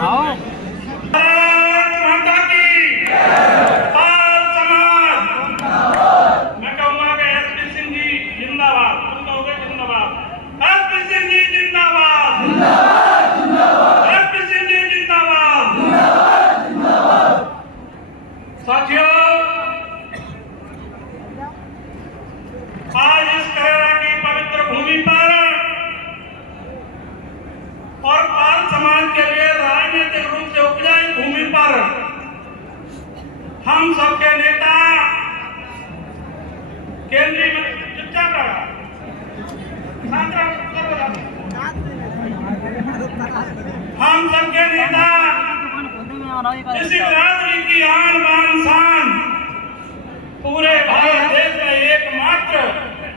माता की पाल समाज। मैं कहूँगा कि एसपी सिंह जी जिंदाबाद, तुम कहोगे जिंदाबाद। एसपी सिंह जी जिंदाबाद, एसपी सिंह जी जिंदाबाद। साथियों, आज इस करेरा की पवित्र भूमि पर और पाल समाज के लिए राजनीतिक रूप से उपजाई भूमि पर हम सबके नेता केंद्रीय हम सबके नेता इसी बिरादरी की आन बान शान पूरे भारत देश में एकमात्र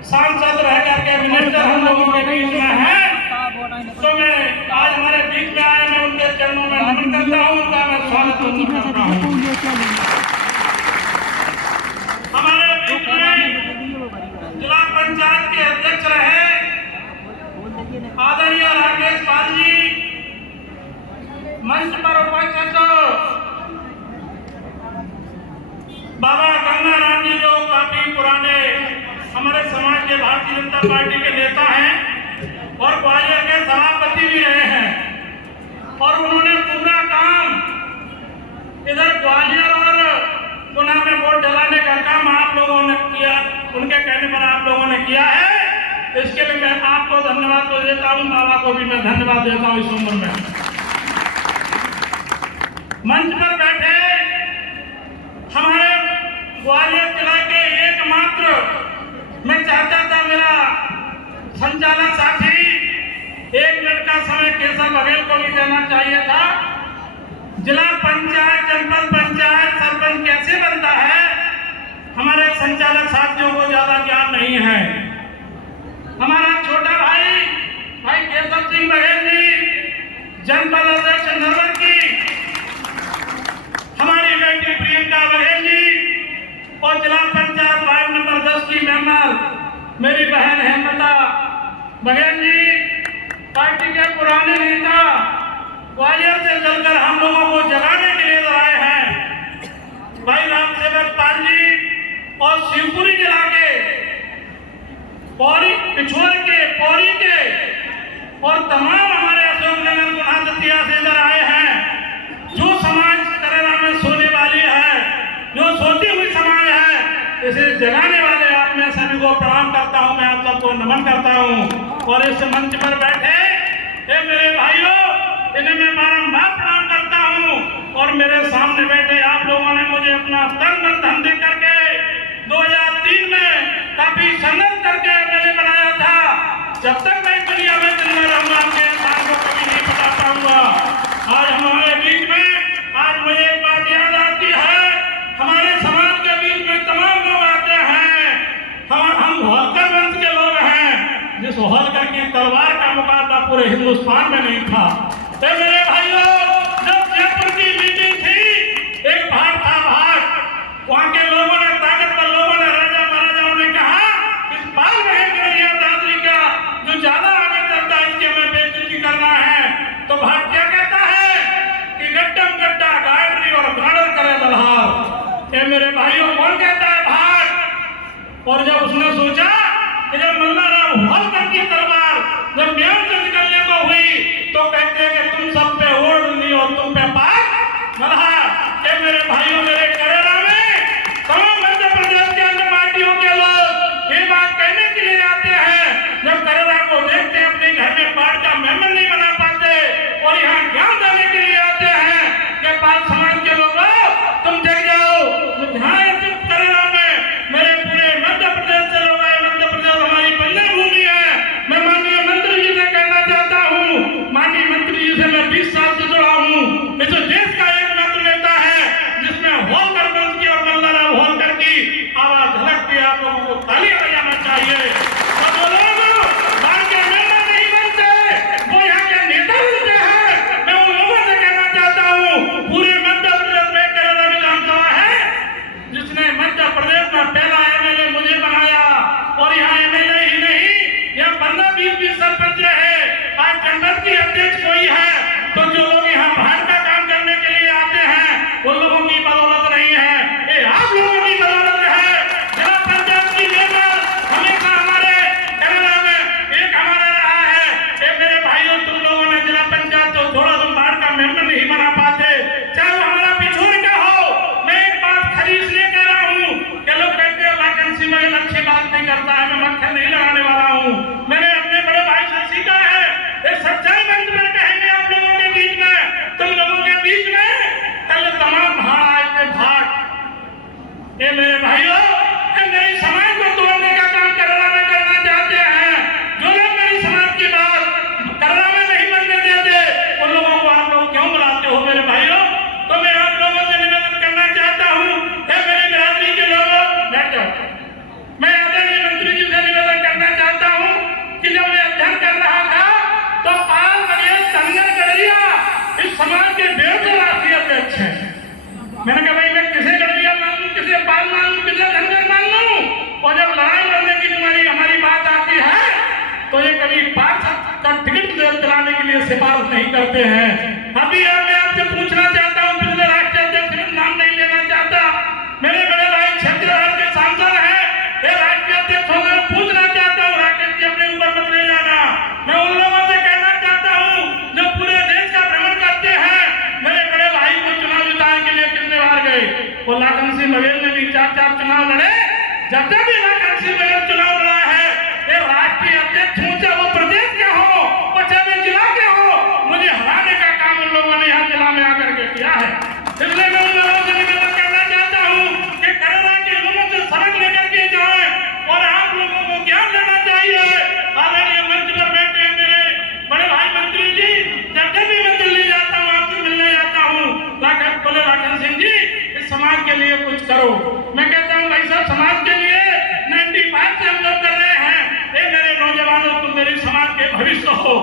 सांसद रह करके मिनिस्टर हम लोगों के बीच में है। तो मैं आज हमारे बीच में आए, मैं उनके चरणों में नमन करता हूँ, उनका मैं स्वागत करता हूँ। हमारे बीच में जिला पंचायत के अध्यक्ष रहे आदरणीय राकेश पाल जी, मंच पर उपस्थित बाबा गंगा राम जी जो काफी पुराने हमारे समाज के भारतीय जनता पार्टी के नेता हैं और ग्वालियर के सभापति भी रहे हैं, और उन्होंने पूरा काम इधर ग्वालियर और गुना में वोट डलाने का काम आप लोगों ने किया, उनके कहने पर आप लोगों ने किया है। इसके लिए मैं आपको धन्यवाद तो देता हूँ, बाबा को भी मैं धन्यवाद देता हूँ। इस उम्र में मंच पर बैठे हमारे ग्वालियर जिला के एकमात्र, मैं चाहता था मेरा संचालक साथी 1 मिनट का समय केशव बघेल को भी देना चाहिए था। जिला पंचायत, जनपद पंचायत सरपंच कैसे बनता है, हमारे संचालक साथियों को ज्यादा ज्ञान नहीं है। हमारा छोटा भाई केशव सिंह बघेल जी जनपद अध्यक्ष नरवर की, हमारी बेटी प्रियंका बघेल जी और जिला पंचायत वार्ड नंबर 10 की मेंबर मेरी बहन हेमलता बघेल जी, पार्टी के पुराने नेता ग्वालियर से चलकर हम लोगों को जगाने के लिए आए हैं। भाई राम सेवक पाल जी और शिवपुरी जिला के पौरी, पिछोर के, पौरी के और तमाम हमारे अशोकनगर गुना दतिया से इधर आए हैं। जो समाज करेरा में सोने वाली है, जो सोती हुई समाज है, इसे जगाने वाले आप में सभी को प्रणाम करता हूं, मैं आप सबको नमन करता हूं। और इस मंच पर बैठे ये मेरे भाइयों, इन्हें मैं बारंबार प्रणाम करता हूं। और मेरे सामने बैठे आप लोगों ने मुझे अपना तन मन धन दे करके 2003 में काफी संघर्ष करके मैंने बनाया था। जब तक मैं दुनिया में जिंदा रहूंगा आपके एहसान को कभी नहीं बता पाऊंगा। आज हमारे बीच में, आज मुझे एक बात याद आती है, हमारे समाज के बीच में तमाम लोग आते हैं। हम होलकर वंश के लोग हैं, जिस होलकर की तलवार का मुकाबला पूरे हिंदुस्तान में नहीं था। तो मेरे भाइयों, जब जयपुर की मीटिंग थी, एक भाग था भाग, वहां के लोगों ने, ताकतवर लोगों ने, राजा महाराजाओं ने कहा इस पाल बहन बिरादरी का जो ज्यादा आगे चलता है इसकी हमें बेइज्जती करना है। तो भाग क्या कहता है कि गड्ढम गड्ढा गायत्री और गाड़र करे दलहार। ये मेरे भाइयों कौन कहता है भाग? और जब उसने सोचा कि जब मल्लाराम होलकर की तलवार जब म्यान से निकलने को हुई, तो कहते हैं कि तुम सब ये मेरे भाइयों, ये मेरी समाज को तोड़ने का काम केरला में करना चाहते हैं। जो लोग मेरी समाज की बात केरला में नहीं बनने देते, उन लोगों को आप लोग क्यों बुलाते हो मेरे भाइयों? तो मैं आप लोगों से निवेदन करना चाहता हूँ, मेरी बिरादरी के लोगों, बैठ जाओ। मैं आदरणीय मंत्री जी से निवेदन करना चाहता हूँ कि जब मैं अध्ययन कर रहा था तो पाल गणेश धनगर गड़रिया इस समाज के बेहद राष्ट्रीय अध्यक्ष हैं। मैंने कहा भाई मैं किसे गड़रिया मान लूं, किसे पाल मान लूं, किसे धनगर मान लूं? और जब लड़ाई लड़ने की तुम्हारी हमारी बात आती है तो ये कभी पार्षद का टिकट दिलाने के लिए सिफारिश नहीं करते हैं। अभी मैं आपसे पूछना चाहता हूँ, पिछले राष्ट्रीय अध्यक्ष नाम नहीं लेना चाहता, मेरे बड़े भाई छत्तीसगढ़ के सांसद हैं, ये राष्ट्रीय अध्यक्ष होकर पूछना चाहता हूँ, राकेश जी अपने ऊपर मत ले जाना। मैं उन लोगों से कहना चाहता हूँ जो पूरे देश का भ्रमण करते हैं, मेरे बड़े भाई को चुनाव जिताने के लिए कितने बार गए? वो लाखन सिंह बघेल ने भी 4 चुनाव लड़े। जब भी लाखन सिंह बघेल चुनाव लड़ा है, ये राष्ट्रीय अध्यक्ष हो चाहे वो प्रदेश के हो, चाहे जिला के हो, मुझे हराने का काम उन लोगों ने यहाँ जिला में आकर के किया है। इसलिए मैं उन लोगों से निवेदन करना चाहता हूँ कि केरला के लोगों से सबक लेकर के जाएं और आप लोगों को ज्ञान लेना चाहिए। आदरणीय मंच पर बैठे मेरे बड़े भाई मंत्री जी, जब भी मैं दिल्ली जाता हूँ आपसे मिलने जाता हूँ, लाखन सिंह जी इस समाज के लिए कुछ करो। मैं कहता हूँ भाई साहब, समाज के लिए 95 से हम लोग कर रहे हैं। ये मेरे नौजवानों, तुम मेरे समाज के भविष्य हो।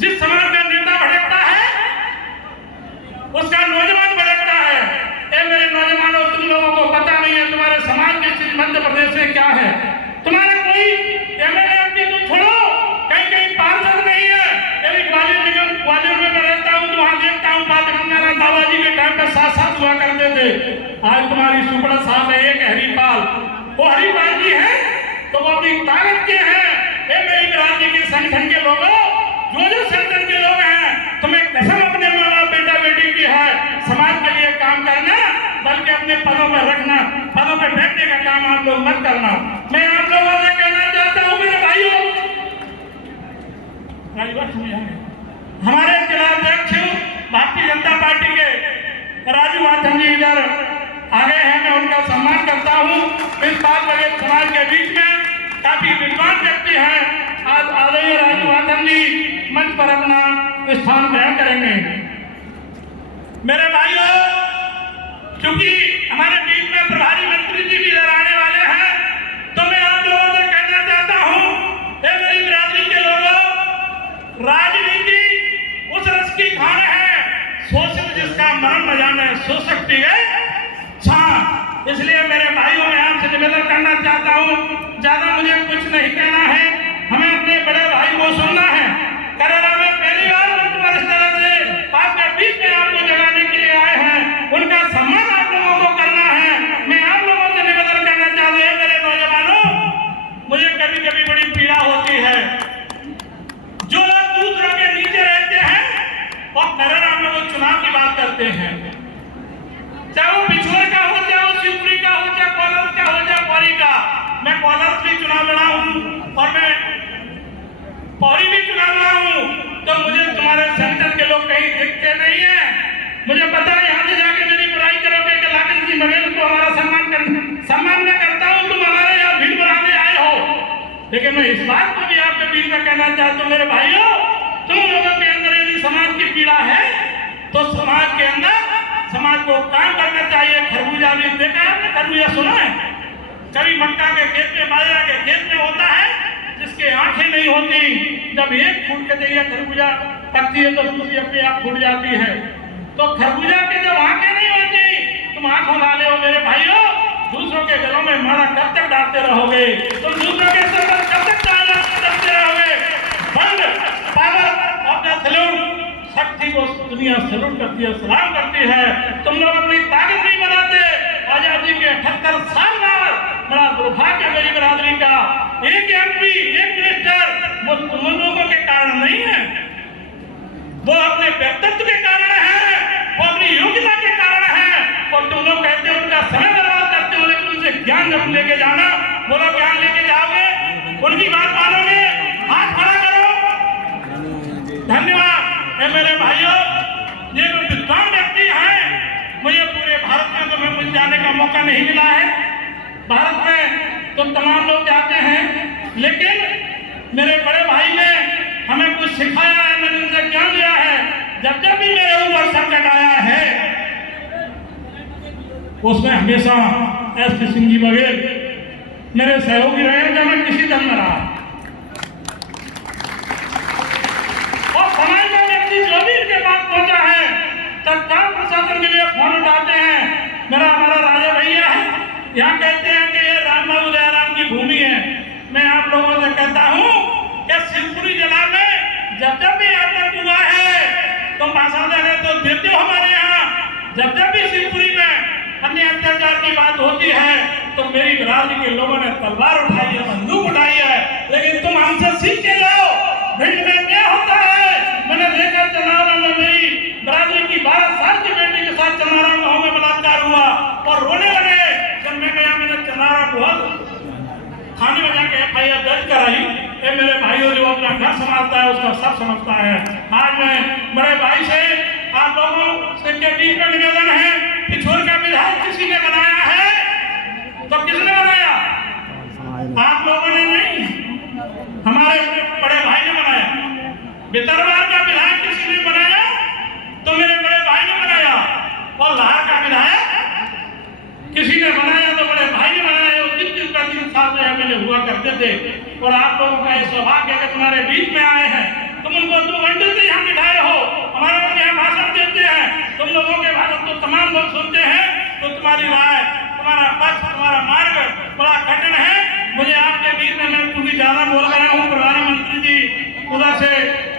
जिस समाज का नेता भटकता है उसका नौजवान भटकता है। ये मेरे नौजवानों, तुम लोगों को पता नहीं है तुम्हारे समाज की स्थिति मध्य प्रदेश में क्या है। तुम्हारा कोई एमएलए एमपी तो छोड़ो, कहीं कहीं पार्षद नहीं है। यदि ग्वालियर में मैं रहता हूँ तो वहाँ देखता हूँ बालगंगाधर बाबा जी के टाइम पे 7 हुआ करते थे। आज तुम्हारी सुपड़ा साहब है एक हरिपाल, वो हरिपाल जी है तो वो अपनी ताकत के हैं। ये मेरी बिरादरी के संगठन के लोगों, जो संगठन के लोग हैं, तुम्हें कसम अपने माँ बाप बेटा बेटी की है समाज के लिए काम करना, बल्कि अपने पदों पर रखना, पदों पर बैठने का काम आप लोग मत करना। मैं आप लोगों से कहना चाहता हूँ मेरे भाइयों, हमारे जिला अध्यक्ष भारतीय जनता पार्टी के राजू वाधन जी इधर आगे हैं, मैं उनका सम्मान करता हूँ। इस बात बगैर समाज के बीच में काफी विद्वान व्यक्ति हैं। आज आदरणीय राजू वाधन जी मंच पर अपना स्थान ग्रहण करेंगे। मेरे भाइयों, क्योंकि हमारे बीच में प्रभारी मंत्री जी भी इधर आने वाले हैं, तो मैं आप लोगों से कहना चाहता हूँ, मेरी बिरादरी के लोगों, राजनीति उस रस की खान है, शोषित जिसका मरण न जाने सो सकती है छान। इसलिए मेरे भाइयों, मैं आपसे निवेदन करना चाहता हूँ, ज्यादा मुझे कुछ नहीं कहना है, हमें अपने बड़े भाई को सुनना है। केरला में पहली बार मंच इस तरह से आपके बीच में आपको जगाने के लिए आए हैं, उनका सम्मान आप लोगों को करना है। मैं आप लोगों से निवेदन करना चाहता हूँ मेरे नौजवानों, मुझे कभी कभी बड़ी पीड़ा होती है जो लोग दूसरों के नीचे रहते हैं और केरला में वो चुनाव की बात करते हैं, चाहे वो पिछोर का हो, चाहे वो शिवपुरी का हो, चाहे कॉलर का हो, चाहे पौरी का। मैं कॉलर भी चुनाव लड़ा हूँ और मैं पौरी भी चुनाव लड़ा हूँ, तो मुझे तुम्हारे सेंटर के लोग कहीं देखते नहीं है। मुझे पता है यहाँ से जाके मेरी बुराई करोगे कि लाखन सिंह बघेल को हमारा सम्मान मैं करता हूँ, तुम हमारे यहाँ भीड़ बढ़ाने आए हो। लेकिन मैं इस बात को भी आपके बीच में कहना चाहता हूँ मेरे भाइयों, तुम लोगों के अंदर यदि समाज की पीड़ा है तो समाज के अंदर समाज को काम करना चाहिए। खरबूजा भी देखा है आपने, खरबूजा सुना है? कभी मक्का के खेत में, बाजरा के खेत में होता है जिसके आंखें नहीं होती, जब एक फूट के जरिए खरबूजा पकती है तो दूसरी अपने आप फूट जाती है। तो खरबूजा के जब आंखें नहीं होती, तुम आंखों वाले हो मेरे भाइयों, दूसरों के गलों में माला कब तक डालते रहोगे? तुम दूसरों के सर पर कब तक डालते रहोगे? बंद पावर ऑफ द सैल्यूट, शक्ति को दुनिया सैल्यूट करती है, सलाम करती है। तुम लोग अपनी ताकत नहीं बनाते। आजादी के 78 साल बाद बड़ा दुर्भाग्य मेरी बिरादरी का, एक एमपी, एक मिनिस्टर वो तुम लोगों के कारण नहीं है, वो अपने व्यक्तित्व के कारण है, वो अपनी योग्यता के कारण है। और तुम लोग कहते हो उनका समय बर्बाद करते हो, लेकिन उनसे ज्ञान जब लेके जाना, बोलो ज्ञान लेके जाओगे, उनकी बात मानोगे, हाथ खड़ा करो। धन्यवाद। मेरे भाइयों, ये विद्वान व्यक्ति हैं, मुझे पूरे भारत में तो मैं मुझे जाने का मौका नहीं मिला है। भारत में तो तमाम लोग जाते हैं, लेकिन मेरे बड़े भाई ने हमें कुछ सिखाया है, मैंने उनसे ज्ञान लिया है। जब जब भी मेरे ऊपर संकट आया है उसमें हमेशा एसपी सिंह जी बघेल मेरे सहयोगी रहे, जब मैं किसी दल में रहा। और समाज में व्यक्ति जो भी इनके पास पहुंचा है तत्काल प्रशासन के लिए फोन उठाते हैं। मेरा हमारा राजा भैया है, यहाँ कहते हैं कि ये राम बाबू जयराम की भूमि है। मैं आप लोगों से कहता हूँ कि शिवपुरी जिला में जब जब भी आतंक हुआ है तो भाषा देने तो देते हो हमारे यहाँ। जब जब भी शिवपुरी में अन्य अत्याचार की बात होती है तो मेरी बिरादरी के लोगों ने तलवार उठाई है, बंदूक उठाई है, लेकिन तुम हमसे सीख के जाओ भिंड में क्या होता है। मैंने देखा चनारा में मेरी बिरादरी की 12 साल की बेटी के साथ चनारा गांव में बलात्कार हुआ और रोने लगे। जब मैं गया मैंने चनारा बहुत थाने में जाके FIR दर्ज कराई। ये मेरे भाइयों जो अपना घर संभालता है उसका सब समझता है। आज मैं बड़े भाई से आप लोगों से के बीच में निवेदन है, पिछोर का विधायक किसी ने बनाया है तो किसने बनाया? आप लोगों ने नहीं, हमारे बड़े भाई ने बनाया। बितरवार का विधायक किसी ने बनाया तो मेरे बड़े भाई ने बनाया, और लाहौर का विधायक किसी ने बनाया तो बड़े भाई ने बनाया। वो 3 साल से MLA हुआ करते थे, और आप लोगों का ये सौभाग्य है तुम्हारे बीच में आए हैं। तुम उनको 2 घंटे से यहाँ बिठाए हो, हमारे लोग यहाँ भाषण देते हैं, तुम लोगों के भाषण तो तमाम लोग सुनते हैं, तो तुम्हारी राय, तुम्हारा पक्ष, तुम्हारा मार्ग बड़ा कठिन है। मुझे आपके बीच में मैं क्योंकि ज्यादा बोल रहा हूँ, प्रधानमंत्री जी उधर से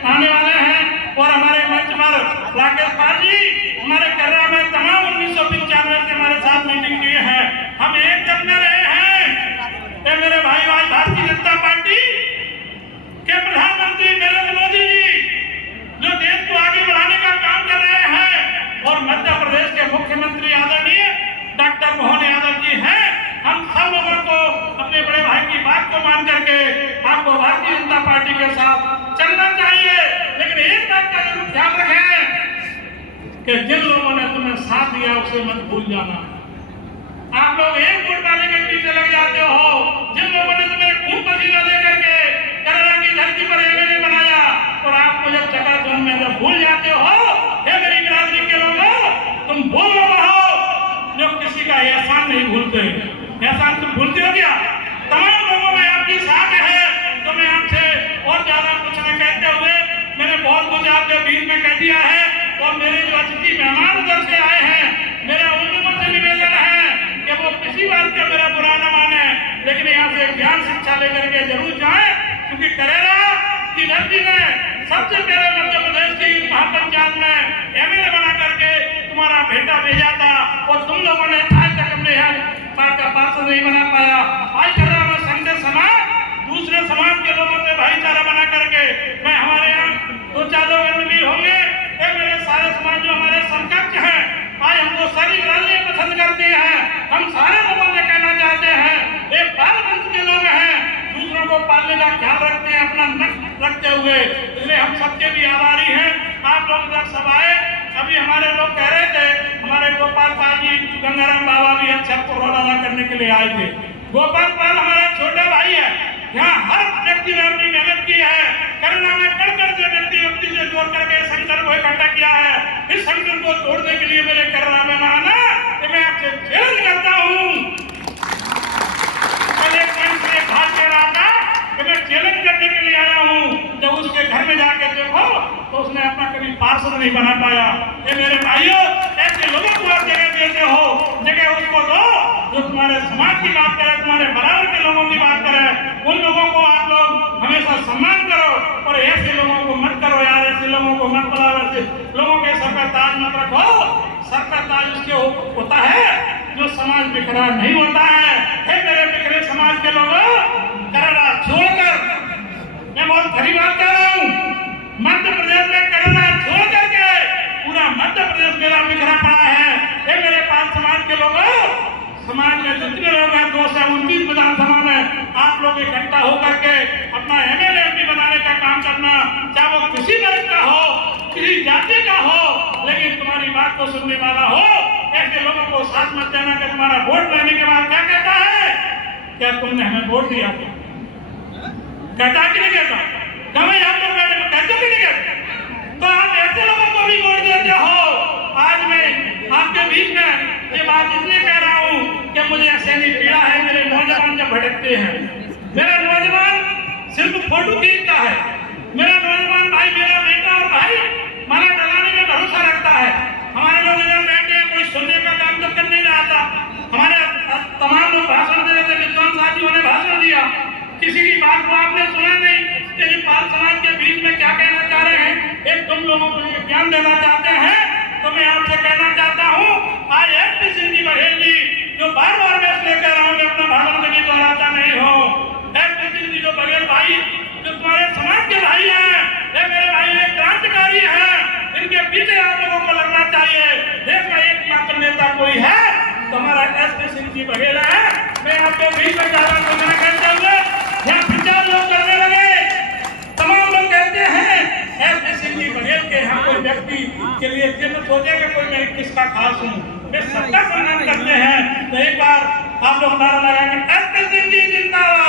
आने वाले हैं और हमारे मंच पर राकेश पाल जी हमारे कर्रा में तमाम 1995 से हमारे साथ मीटिंग किए हैं। हम एक दम में रहे हैं। ये मेरे भाई आज भारतीय जनता पार्टी के प्रधानमंत्री नरेंद्र मोदी जी जो देश को आगे बढ़ाने का काम कर रहे हैं, और मध्य प्रदेश के मुख्यमंत्री आदरणीय डॉक्टर मोहन यादव जी हैं। हम सब लोगों को अपने बड़े भाई की बात को मान करके आपको भारतीय जनता पार्टी के साथ चलना चाहिए। लेकिन एक बात का जरूर ध्यान रखें कि जिन लोगों ने तुम्हें साथ दिया उसे मत भूल जाना। आप लोग एक वोट डालने के पीछे लग जाते हो। जिन लोगों ने तुम्हें खून पसीना दे करके केरला की धरती पर MLA बनाया, और आपको जब चकाचौंध में जब भूल जाते हो, हे मेरी बिरादरी के लोगों, तुम भूल रहो जो किसी का एहसान नहीं भूलते। एहसान तुम भूलते हो क्या? तमाम लोगों में आपकी साथ है। तो मैं आपसे और ज्यादा कुछ न कहते हुए मैंने बहुत कुछ आपके बीच में कह दिया है, और मेरे जो अतिथि मेहमान उधर से आए हैं, मेरा उन लोगों से निवेदन है कि वो किसी बात का मेरा बुरा न माने, लेकिन यहाँ से ज्ञान शिक्षा लेकर के जरूर जाए, क्योंकि करेला की धरती में सबसे पहले मध्य प्रदेश की महापंचायत में MLA बना करके तुम्हारा बेटा भेजा था, और तुम लोगों ने आज तक अपने यहाँ का पार्षद नहीं बना पाया। आज कर रहा मैं संघ समाज दूसरे समाज के लोगों से भाईचारा बना करके मैं हमारे यहाँ 2-4 लोग भी होंगे। ये मेरे सारे समाज जो हमारे समकक्ष हैं, आज हमको सारी बिरादरी पसंद करती है। हम सारे लोगों से कहना चाहते हैं, एक बाल वंश के लोग हैं, दूसरों को पालने का ख्याल रखते हैं अपना नक रखते हुए, इसलिए हम सबके भी आभारी हैं। आप लोग जब सब आए, अभी हमारे लोग कह रहे थे, हमारे गोपाल पाल जी गंगाराम बाबा भी अच्छा को रवाना करने के लिए आए थे। गोपाल पाल हमारा छोटा भाई है, यहाँ हर व्यक्ति ने अपनी मेहनत की है। करुणा में कड़ से व्यक्ति से जोड़ करके संगठन को इकट्ठा किया है। इस संगठन को तोड़ने के लिए मेरे करुणा में ना आना, तो मैं आपसे चैलेंज करता हूँ। कल एक मंच से भाग कर रहा था कि मैं चैलेंज करने के लिए आया हूँ। जब उसके घर में जाके देखो तो उसने अपना कभी पार्षद नहीं बना पाया। ये मेरे भाइयों, ऐसे लोगों को आप जगह देते हो, जगह उसको दो जो तुम्हारे समाज की बात करे, तुम्हारे बराबर के लोगों की बात करे। उन लोगों को आप लोग हमेशा सम्मान करो, और ऐसे लोगों को मत करो यार, ऐसे लोगों को मत बुलाओ, ऐसे लोगों के सर पर ताज मत रखो। सर का ताज उसके होता है जो समाज बिखरा नहीं होता है। हे मेरे बिखरे समाज के लोगों, करुणा छोड़कर, मैं बहुत खरी बात कह रहा हूँ, मध्य प्रदेश में करुणा छोड़ करके पूरा मध्य प्रदेश मेरा बिखरा पड़ा है। हे मेरे पास समाज के लोगों, समाज में जितने लोग हैं 229 विधानसभा में आप लोग इकट्ठा होकर के अपना MLA MP बनाने का काम करना, चाहे वो किसी वर्ग का हो, किसी जाति का हो, लेकिन तुम्हारी बात को सुनने वाला हो। ऐसे लोगों को साथ मत देना कि तुम्हारा वोट लेने के बाद क्या कहता है क्या तुमने हमें वोट दिया था? कहता कि नहीं कहता? कभी हम लोग कहते कि नहीं कहते? तो आप ऐसे लोगों को भी वोट देते हो। आज मैं आपके बीच में ये बात इसलिए कह रहा हूँ कि मुझे ऐसे नहीं पीड़ा है। मेरे नौजवान जब भटकते हैं, मेरा नौजवान सिर्फ फोटो खींचता है, मेरा नौजवान भाई, मेरा बेटा और भाई माला डलाने में भरोसा रखता है। हमारे लोग इधर बैठे हैं, कोई सुनने का काम तो कर नहीं रहा था। हमारे तमाम लोग भाषण दे रहे थे, विद्वान साथियों ने भाषण दिया, किसी की बात को आपने सुना नहीं कि पाल समाज के बीच में क्या कहना चाह रहे हैं। एक तुम लोगों को ये ज्ञान देना चाहते हैं तो मैं आपसे कहना चाहता हूँ, आज एसपी सिंह जी बघेल जी जो बार बार मैं इसलिए कह रहा हूँ कि अपना भाषण कभी दोहराता नहीं हो। एसपी सिंह जी जो बघेल भाई जो तुम्हारे समाज के भाई हैं, ये मेरे भाई एक क्रांतिकारी हैं, इनके पीछे आप लोगों को लगना चाहिए। देश का एकमात्र नेता कोई है तो हमारा एसपी सिंह जी बघेल है। मैं आपके बीच में ज्यादा कुछ नहीं कहते हुए यहाँ विचार लोग करने लगे। तमाम लोग कहते हैं एसपी सिंह जी बघेल के यहाँ कोई व्यक्ति के लिए चिन्ह सोचे कि कोई मैं किसका खास हूँ, वे सबका सम्मान करते हैं। तो एक बार आप लोग नारा लगाएंगे, एसपी सिंह जी जिंदाबाद।